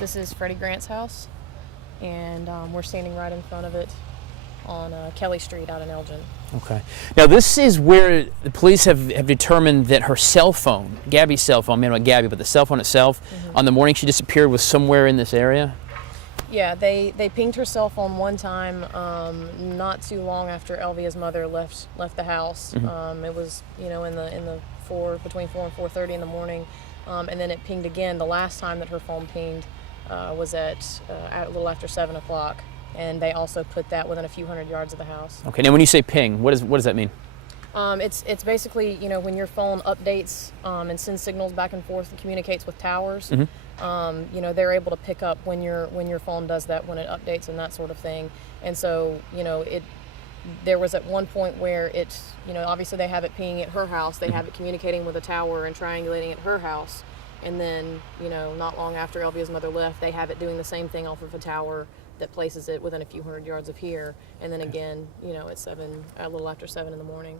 This is Freddie Grant's house, and we're standing right in front of it on Kelly Street out in Elgin. Okay. Now this is where the police have determined that her cell phone, Gabbie's cell phone, maybe not Gabbiee, but the cell phone itself, on the morning she disappeared was somewhere in this area? Yeah, they pinged her cell phone one time not too long after Elvia's mother left the house. It was, in the between 4 and 4:30 in the morning, and then it pinged again. The last time that her phone pinged was at a little after 7 o'clock, and they also put that within a few hundred yards of the house. Okay. Now when you say ping, what does that mean? It's basically, when your phone updates and sends signals back and forth and communicates with towers. They're able to pick up when your phone does that, when it updates and that sort of thing. And so, there was at one point where it, obviously they have it pinging at her house, they have it communicating with a tower and triangulating at her house. And then, not long after Elvia's mother left, they have it doing the same thing off of a tower that places it within a few hundred yards of here. And then again, at a little after 7 in the morning.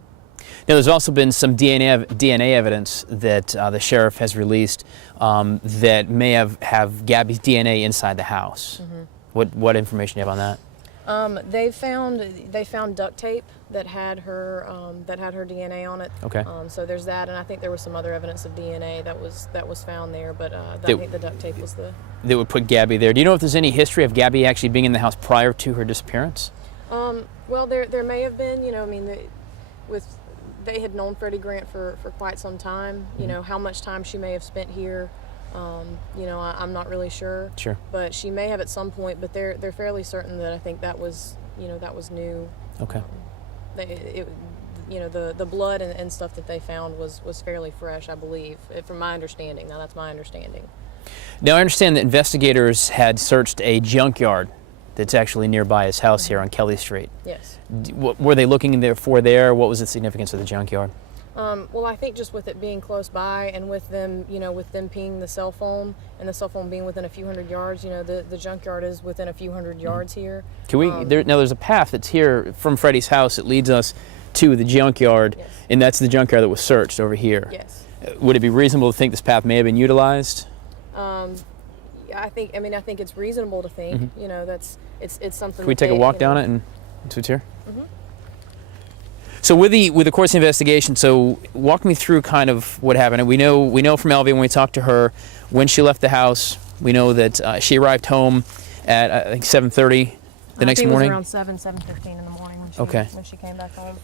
Now, there's also been some DNA evidence that the sheriff has released that may have Gabbie's DNA inside the house. What information do you have on that? They found duct tape that had her DNA on it. Okay. So there's that, and I think there was some other evidence of DNA that was found there, but I think the duct tape was that would put Gabbiee there. Do you know if there's any history of Gabbiee actually being in the house prior to her disappearance? Well, there may have been. They had known Freddie Grant for quite some time. How much time she may have spent here, I'm not really sure. Sure. But she may have at some point. But they're fairly certain that I think that was new. Okay. The blood and stuff that they found was fairly fresh, I believe, from my understanding. Now that's my understanding. Now I understand that investigators had searched a junkyard that's actually nearby his house here on Kelly Street. Yes. What were they looking there? What was the significance of the junkyard? Well, I think just with it being close by and with them, with them pinging the cell phone and the cell phone being within a few hundred yards, the junkyard is within a few hundred yards here. Can we? Now there's a path that's here from Freddie's house that leads us to the junkyard, yes. And that's the junkyard that was searched over here. Yes. Would it be reasonable to think this path may have been utilized? I think it's reasonable to think. It's something. Can we take a walk down it and see what's here? So with the course investigation, so walk me through kind of what happened. And we know from Elvia when we talked to her when she left the house. We know that she arrived home at I think 7:30 the next morning. It was around 7:15 in the morning when she came back home.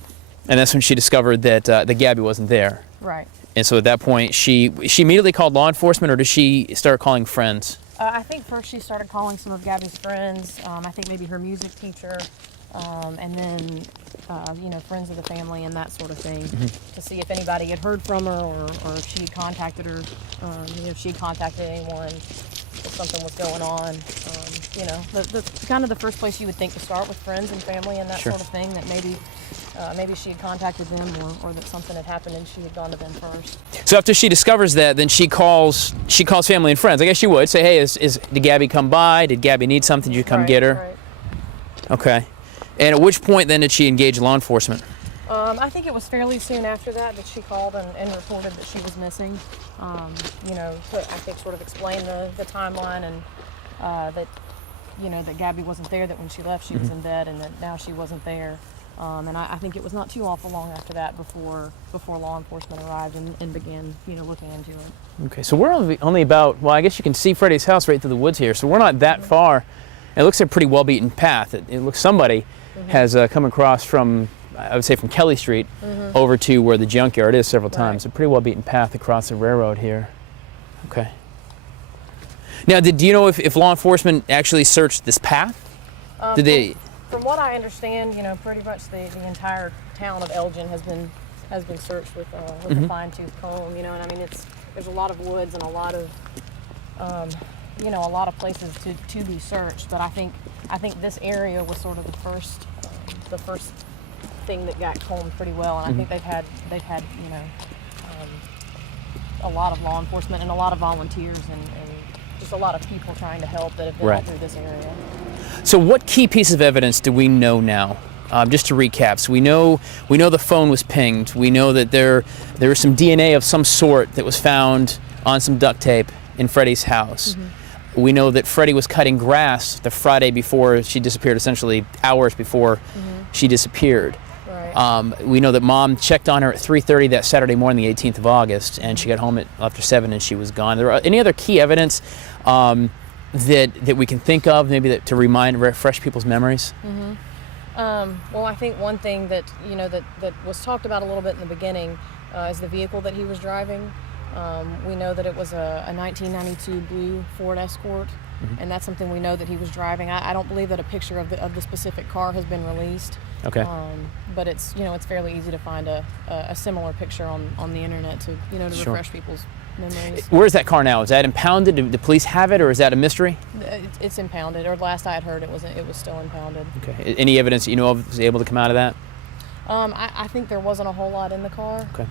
And that's when she discovered that Gabbiee wasn't there. Right. And so at that point, she immediately called law enforcement, or did she start calling friends? I think first she started calling some of Gabbie's friends. I think maybe her music teacher, and then friends of the family and that sort of thing, to see if anybody had heard from her or if she had contacted her, if she had contacted anyone, if something was going on. The kind of the first place you would think to start, with friends and family and that Sure. sort of thing, that maybe she had contacted them or that something had happened and she had gone to them first. So after she discovers that, then she calls family and friends. I guess she would say, hey, did Gabbiee come by? Did Gabbiee need something? Did you come get her? Right. Okay. And at which point then did she engage law enforcement? I think it was fairly soon after that she called and reported that she was missing. To, I think, sort of explain the timeline and that Gabbiee wasn't there, that when she left she was in bed, and that now she wasn't there. And I think it was not too awful long after that before law enforcement arrived and began looking into it. Okay, so we're only about, well, I guess you can see Freddie's house right through the woods here, so we're not that far. It looks like a pretty well-beaten path. It looks somebody has come across from, I would say, from Kelly Street over to where the junkyard is several times. Right. A pretty well-beaten path across the railroad here. Okay. Now, do you know if law enforcement actually searhed this path? Did they? From what I understand, pretty much the entire town of Elgin has been searched with a fine-tooth comb. And I mean, there's a lot of woods and a lot of a lot of places to be searched. But I think this area was sort of the first thing that got combed pretty well. And I think they've had a lot of law enforcement and a lot of volunteers and just a lot of people trying to help that have been out through this area. So what key piece of evidence do we know now? Just to recap, so we know the phone was pinged. We know that there was some DNA of some sort that was found on some duct tape in Freddie's house. We know that Freddie was cutting grass the Friday before she disappeared, essentially hours before she disappeared. Right. We know that Mom checked on her at 3:30 that Saturday morning, the 18th of August, and she got home after 7 and she was gone. There any other key evidence that we can think of, maybe to refresh people's memories? Well, I think one thing that that was talked about a little bit in the beginning is the vehicle that he was driving. We know that it was a 1992 blue Ford Escort, and that's something we know that he was driving. I don't believe that a picture of the specific car has been released. Okay. But it's it's fairly easy to find a similar picture on the internet to to refresh people's memories. Where is that car now? Is that impounded? Do the police have it, or is that a mystery? It's impounded, or last I had heard it was still impounded. Okay. Any evidence that you know of was able to come out of that? I think there wasn't a whole lot in the car. Okay.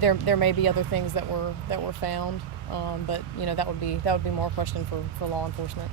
There may be other things that were found, but that would be more a question for law enforcement.